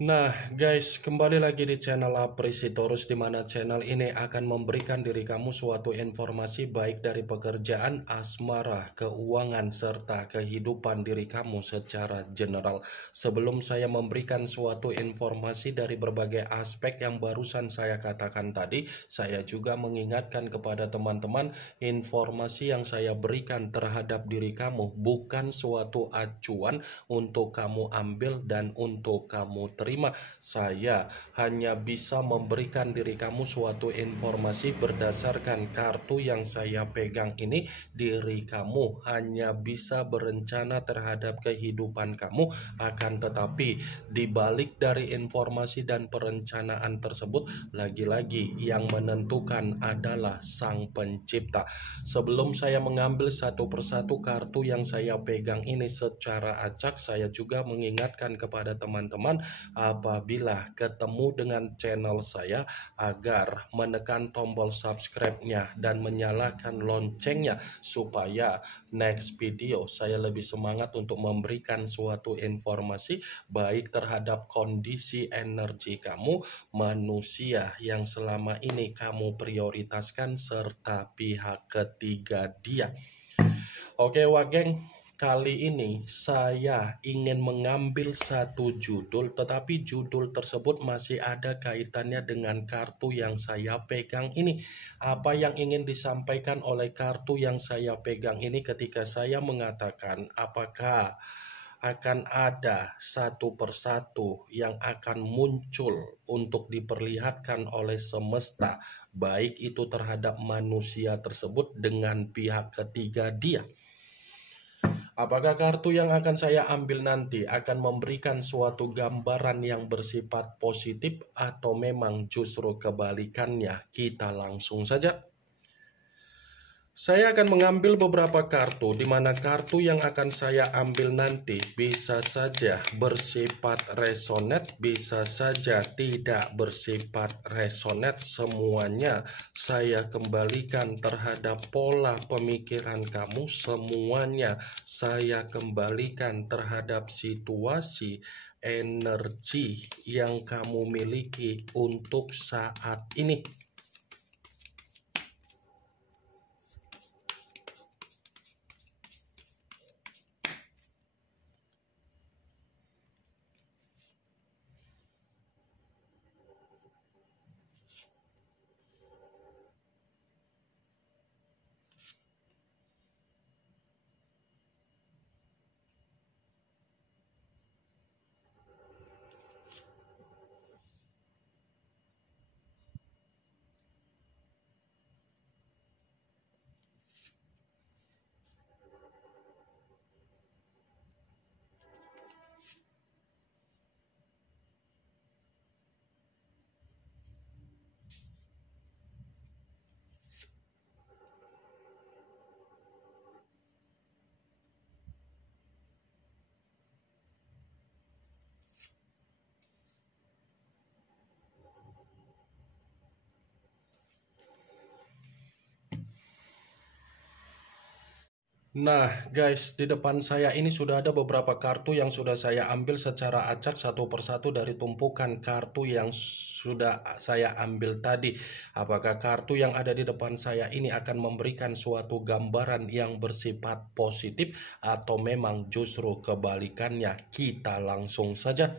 Nah, guys, kembali lagi di channel Aprisitorus, di mana channel ini akan memberikan diri kamu suatu informasi baik dari pekerjaan, asmara, keuangan, serta kehidupan diri kamu secara general. Sebelum saya memberikan suatu informasi dari berbagai aspek yang barusan saya katakan tadi, saya juga mengingatkan kepada teman-teman, informasi yang saya berikan terhadap diri kamu bukan suatu acuan untuk kamu ambil dan untuk kamu terima. Saya hanya bisa memberikan diri kamu suatu informasi berdasarkan kartu yang saya pegang ini. Diri kamu hanya bisa berencana terhadap kehidupan kamu, akan tetapi dibalik dari informasi dan perencanaan tersebut, lagi-lagi yang menentukan adalah Sang Pencipta. Sebelum saya mengambil satu persatu kartu yang saya pegang ini secara acak, saya juga mengingatkan kepada teman-teman apabila ketemu dengan channel saya agar menekan tombol subscribe-nya dan menyalakan loncengnya supaya next video saya lebih semangat untuk memberikan suatu informasi baik terhadap kondisi energi kamu, manusia yang selama ini kamu prioritaskan, serta pihak ketiga dia. Oke, Wageng. Kali ini saya ingin mengambil satu judul, tetapi judul tersebut masih ada kaitannya dengan kartu yang saya pegang ini. Apa yang ingin disampaikan oleh kartu yang saya pegang ini ketika saya mengatakan apakah akan ada satu persatu yang akan muncul untuk diperlihatkan oleh semesta, baik itu terhadap manusia tersebut dengan pihak ketiga dia. Apakah kartu yang akan saya ambil nanti akan memberikan suatu gambaran yang bersifat positif atau memang justru kebalikannya? Kita langsung saja. Saya akan mengambil beberapa kartu, di mana kartu yang akan saya ambil nanti bisa saja bersifat resonate, bisa saja tidak bersifat resonate. Semuanya saya kembalikan terhadap pola pemikiran kamu, semuanya saya kembalikan terhadap situasi energi yang kamu miliki untuk saat ini. Nah, guys, di depan saya ini sudah ada beberapa kartu yang sudah saya ambil secara acak satu persatu dari tumpukan kartu yang sudah saya ambil tadi. Apakah kartu yang ada di depan saya ini akan memberikan suatu gambaran yang bersifat positif atau memang justru kebalikannya? Kita langsung saja.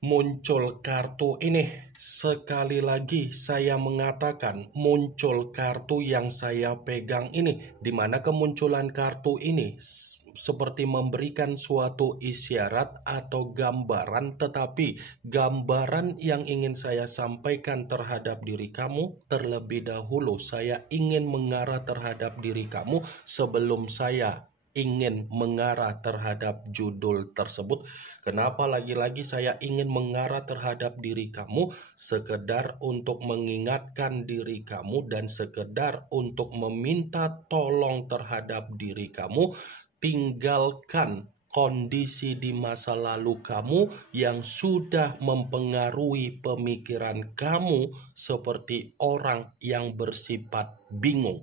Muncul kartu ini. Sekali lagi saya mengatakan muncul kartu yang saya pegang ini, di mana kemunculan kartu ini seperti memberikan suatu isyarat atau gambaran, tetapi gambaran yang ingin saya sampaikan terhadap diri kamu terlebih dahulu, saya ingin mengarah terhadap diri kamu sebelum saya ingin mengarah terhadap judul tersebut. Kenapa lagi-lagi saya ingin mengarah terhadap diri kamu? Sekedar untuk mengingatkan diri kamu dan sekedar untuk meminta tolong terhadap diri kamu. Tinggalkan kondisi di masa lalu kamu yang sudah mempengaruhi pemikiran kamu seperti orang yang bersifat bingung.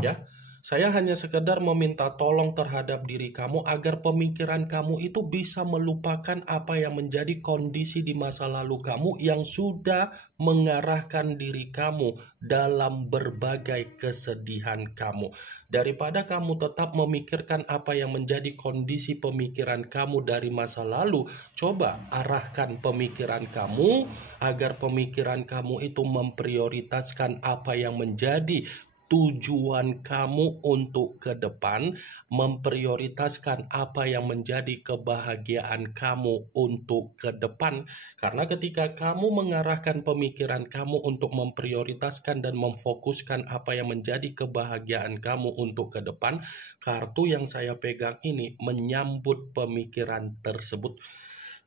Ya. Saya hanya sekedar meminta tolong terhadap diri kamu agar pemikiran kamu itu bisa melupakan apa yang menjadi kondisi di masa lalu kamu yang sudah mengarahkan diri kamu dalam berbagai kesedihan kamu. Daripada kamu tetap memikirkan apa yang menjadi kondisi pemikiran kamu dari masa lalu, coba arahkan pemikiran kamu agar pemikiran kamu itu memprioritaskan apa yang menjadi tujuan kamu untuk ke depan, memprioritaskan apa yang menjadi kebahagiaan kamu untuk ke depan. Karena ketika kamu mengarahkan pemikiran kamu untuk memprioritaskan dan memfokuskan apa yang menjadi kebahagiaan kamu untuk ke depan, kartu yang saya pegang ini menyambut pemikiran tersebut.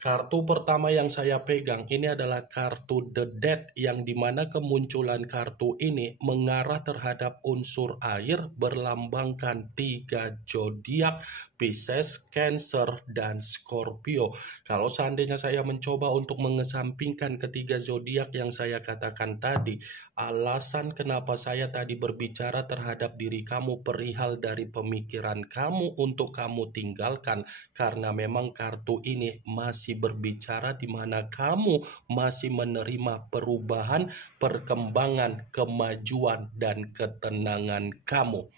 Kartu pertama yang saya pegang ini adalah kartu The Death, yang dimana kemunculan kartu ini mengarah terhadap unsur air berlambangkan 3 zodiak, Pisces, Cancer, dan Scorpio. Kalau seandainya saya mencoba untuk mengesampingkan ketiga zodiak yang saya katakan tadi, alasan kenapa saya tadi berbicara terhadap diri kamu perihal dari pemikiran kamu untuk kamu tinggalkan, karena memang kartu ini masih berbicara di mana kamu masih menerima perubahan, perkembangan, kemajuan, dan ketenangan kamu.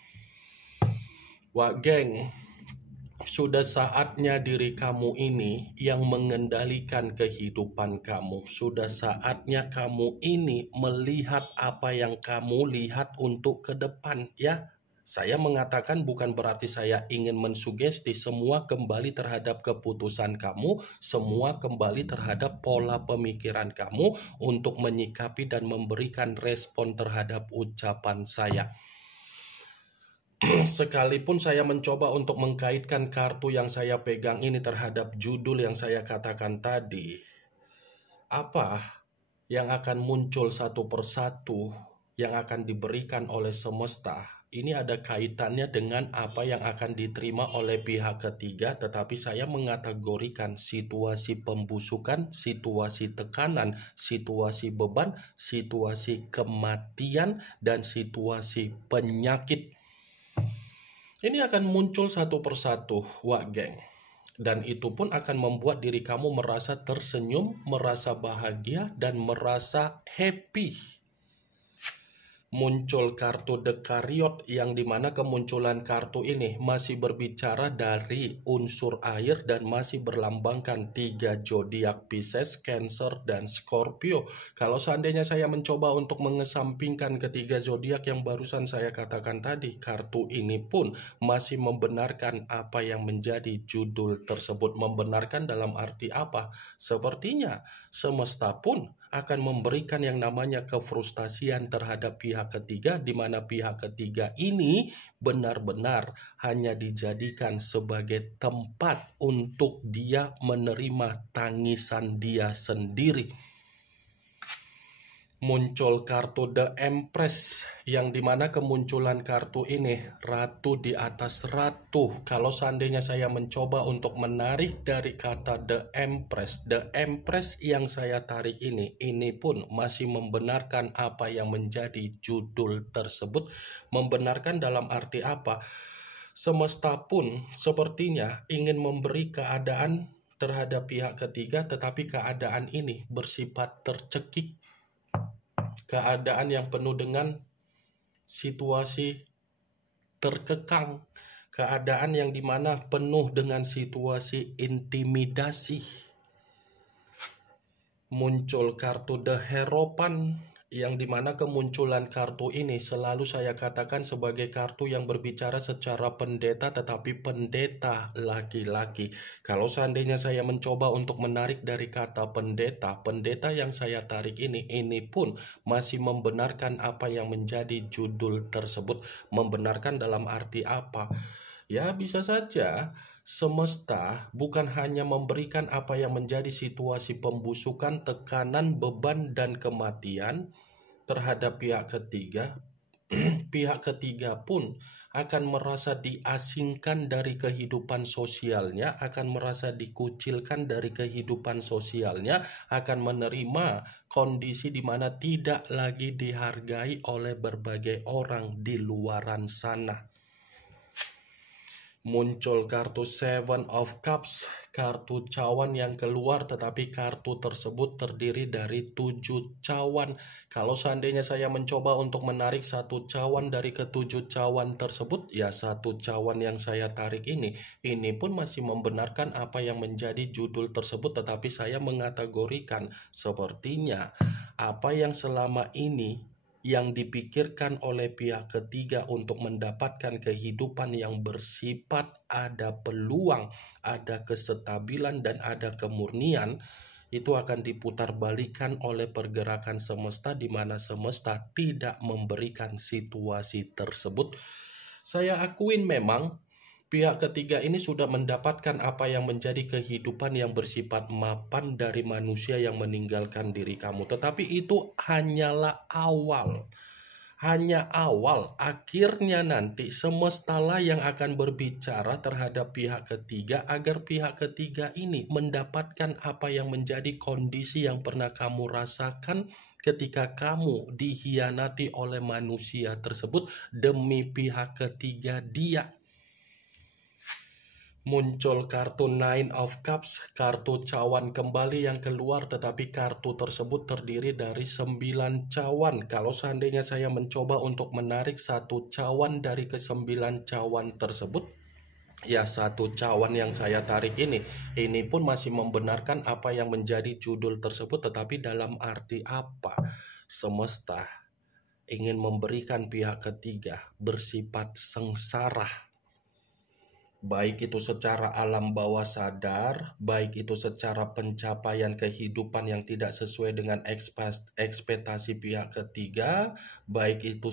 Wah geng, sudah saatnya diri kamu ini yang mengendalikan kehidupan kamu. Sudah saatnya kamu ini melihat apa yang kamu lihat untuk ke depan ya. Saya mengatakan bukan berarti saya ingin mensugesti, semua kembali terhadap keputusan kamu, semua kembali terhadap pola pemikiran kamu untuk menyikapi dan memberikan respon terhadap ucapan saya. Sekalipun saya mencoba untuk mengkaitkan kartu yang saya pegang ini terhadap judul yang saya katakan tadi, apa yang akan muncul satu persatu yang akan diberikan oleh semesta, ini ada kaitannya dengan apa yang akan diterima oleh pihak ketiga, tetapi saya mengategorikan situasi pembusukan, situasi tekanan, situasi beban, situasi kematian, dan situasi penyakit. Ini akan muncul satu persatu, wak geng. Dan itu pun akan membuat diri kamu merasa tersenyum, merasa bahagia, dan merasa happy. Muncul kartu The Chariot, yang dimana kemunculan kartu ini masih berbicara dari unsur air dan masih berlambangkan 3 zodiak, Pisces, Cancer, dan Scorpio. Kalau seandainya saya mencoba untuk mengesampingkan ketiga zodiak yang barusan saya katakan tadi, kartu ini pun masih membenarkan apa yang menjadi judul tersebut. Membenarkan dalam arti apa? Sepertinya semesta pun akan memberikan yang namanya kefrustasian terhadap pihak ketiga, di mana pihak ketiga ini benar-benar hanya dijadikan sebagai tempat untuk dia menerima tangisan dia sendiri. Muncul kartu The Empress, yang dimana kemunculan kartu ini ratu di atas ratu. Kalau seandainya saya mencoba untuk menarik dari kata The Empress yang saya tarik ini pun masih membenarkan apa yang menjadi judul tersebut. Membenarkan dalam arti apa? Semesta pun sepertinya ingin memberi keadaan terhadap pihak ketiga, tetapi keadaan ini bersifat tercekik. Keadaan yang penuh dengan situasi terkekang, keadaan yang dimana penuh dengan situasi intimidasi. Muncul kartu The Hierophant, yang dimana kemunculan kartu ini selalu saya katakan sebagai kartu yang berbicara secara pendeta, tetapi pendeta laki-laki. Kalau seandainya saya mencoba untuk menarik dari kata pendeta yang saya tarik ini pun masih membenarkan apa yang menjadi judul tersebut. Membenarkan dalam arti apa? Ya, bisa saja semesta bukan hanya memberikan apa yang menjadi situasi pembusukan, tekanan, beban, dan kematian terhadap pihak ketiga. Pihak ketiga pun akan merasa diasingkan dari kehidupan sosialnya, akan merasa dikucilkan dari kehidupan sosialnya, akan menerima kondisi di mana tidak lagi dihargai oleh berbagai orang di luaran sana. Muncul kartu Seven of Cups, kartu cawan yang keluar, tetapi kartu tersebut terdiri dari 7 cawan. Kalau seandainya saya mencoba untuk menarik satu cawan dari ketujuh cawan tersebut, ya satu cawan yang saya tarik ini pun masih membenarkan apa yang menjadi judul tersebut, tetapi saya mengategorikan sepertinya apa yang selama ini yang dipikirkan oleh pihak ketiga untuk mendapatkan kehidupan yang bersifat ada peluang, ada kestabilan, dan ada kemurnian, itu akan diputarbalikkan oleh pergerakan semesta, di mana semesta tidak memberikan situasi tersebut. Saya akuin memang pihak ketiga ini sudah mendapatkan apa yang menjadi kehidupan yang bersifat mapan dari manusia yang meninggalkan diri kamu. Tetapi itu hanyalah awal. Hanya awal, akhirnya nanti semestalah yang akan berbicara terhadap pihak ketiga agar pihak ketiga ini mendapatkan apa yang menjadi kondisi yang pernah kamu rasakan ketika kamu dikhianati oleh manusia tersebut demi pihak ketiga dia. Muncul kartu Nine of Cups, kartu cawan kembali yang keluar, tetapi kartu tersebut terdiri dari 9 cawan. Kalau seandainya saya mencoba untuk menarik satu cawan dari ke-9 cawan tersebut, ya satu cawan yang saya tarik ini pun masih membenarkan apa yang menjadi judul tersebut, tetapi dalam arti apa? Semesta ingin memberikan pihak ketiga bersifat sengsara. Baik itu secara alam bawah sadar, baik itu secara pencapaian kehidupan yang tidak sesuai dengan ekspektasi pihak ketiga, baik itu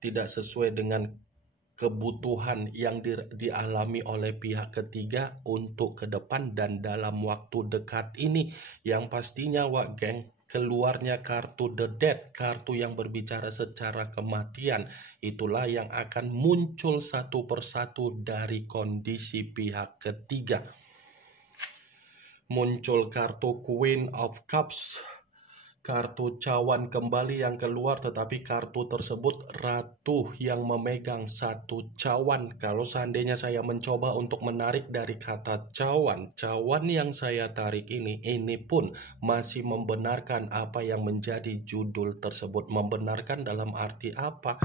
tidak sesuai dengan kebutuhan yang dialami oleh pihak ketiga untuk ke depan dan dalam waktu dekat ini. Yang pastinya geng, keluarnya kartu The Death, kartu yang berbicara secara kematian, itulah yang akan muncul satu persatu dari kondisi pihak ketiga. Muncul kartu Queen of Cups, kartu cawan kembali yang keluar, tetapi kartu tersebut ratu yang memegang satu cawan. Kalau seandainya saya mencoba untuk menarik dari kata cawan yang saya tarik ini pun masih membenarkan apa yang menjadi judul tersebut. Membenarkan dalam arti apa?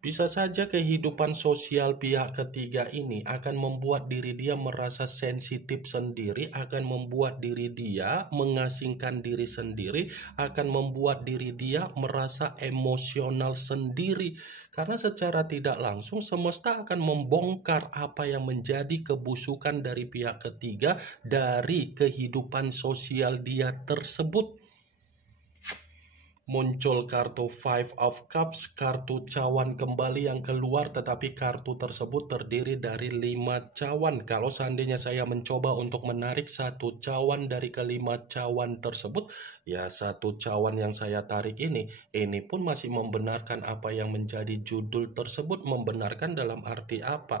Bisa saja kehidupan sosial pihak ketiga ini akan membuat diri dia merasa sensitif sendiri, akan membuat diri dia mengasingkan diri sendiri, akan membuat diri dia merasa emosional sendiri. Karena secara tidak langsung semesta akan membongkar apa yang menjadi kebusukan dari pihak ketiga dari kehidupan sosial dia tersebut. Muncul kartu Five of Cups, kartu cawan kembali yang keluar, tetapi kartu tersebut terdiri dari 5 cawan. Kalau seandainya saya mencoba untuk menarik satu cawan dari kelima cawan tersebut, ya satu cawan yang saya tarik ini pun masih membenarkan apa yang menjadi judul tersebut. Membenarkan dalam arti apa?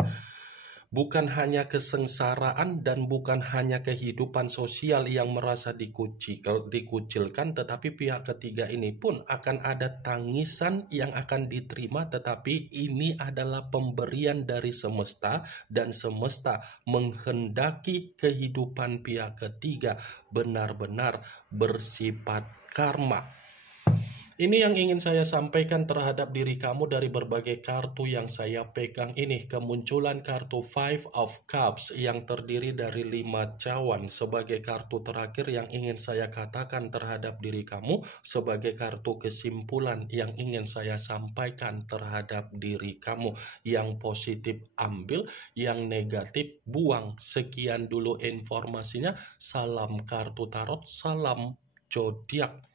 Bukan hanya kesengsaraan dan bukan hanya kehidupan sosial yang merasa dikucilkan, tetapi pihak ketiga ini pun akan ada tangisan yang akan diterima, tetapi ini adalah pemberian dari semesta, dan semesta menghendaki kehidupan pihak ketiga benar-benar bersifat karma. Ini yang ingin saya sampaikan terhadap diri kamu dari berbagai kartu yang saya pegang ini. Kemunculan kartu Five of Cups yang terdiri dari 5 cawan sebagai kartu terakhir yang ingin saya katakan terhadap diri kamu, sebagai kartu kesimpulan yang ingin saya sampaikan terhadap diri kamu. Yang positif ambil, yang negatif buang. Sekian dulu informasinya. Salam kartu tarot, salam zodiak.